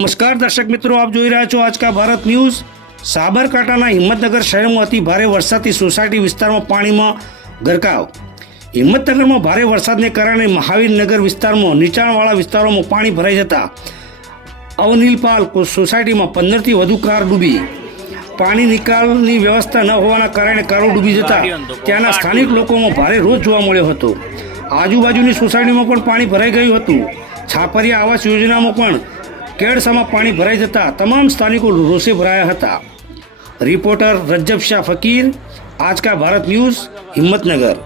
નમસ્કાર દર્શક મિત્રો, આપ જોઈ રહ્યા છો આજકા ભારત ન્યૂઝ। સાબરકાંઠાના હિંમતનગર શહેરમાં અતિ ભારે વરસાદથી સોસાયટી વિસ્તારમાં પાણીમાં ગરકાવ। હિંમતનગરમાં ભારે વરસાદને કારણે મહાવીરનગર વિસ્તારમાં નીચાણવાળા વિસ્તારોમાં પાણી ભરાઈ જતા અવનીલપાલ સોસાયટીમાં 15થી વધુ કાર ડૂબી। પાણી નિકાલની વ્યવસ્થા ન હોવાના કારણે કારો ડૂબી જતા ત્યાંના સ્થાનિક લોકોમાં ભારે રોષ જોવા મળ્યો હતો। આજુબાજુની સોસાયટીમાં પણ પાણી ભરાઈ ગયું હતું। છાપરિયા આવાસ યોજનામાં પણ કેળસામાં પાણી ભરાઈ જતા તમામ સ્થાનિકો રોષે ભરાયા હતા। રિપોર્ટર રજબ શાહ ફકીર, આજકા ભારત ન્યૂઝ, હિંમતનગર।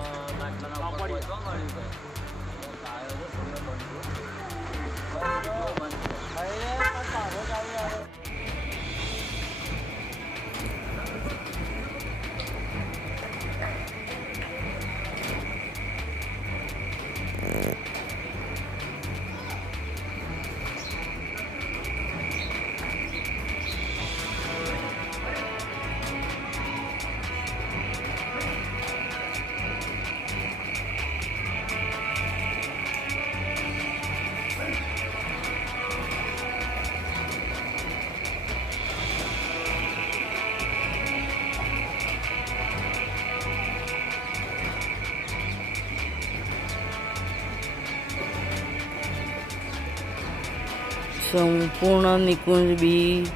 સંપૂર્ણ નિકુંજ બી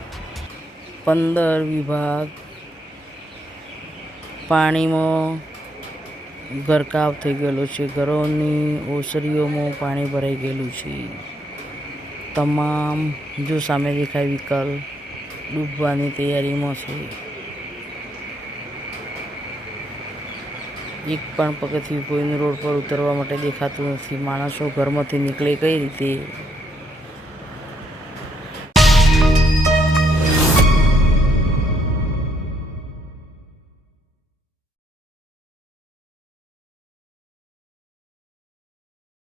15 વિભાગ પાણીમાં ગરકાવ થઈ ગયેલો છે। ઘરોની ઓસરીઓમાં પાણી ભરાઈ ગયેલું છે। તમામ જો સામે દેખાય વિકલ ડૂબવાની તૈયારીમાં છે। એક પણ પગથિયું કોઈને રોડ પર ઉતરવા માટે દેખાતું નથી। માણસો ઘરમાંથી નીકળે કઈ રીતે?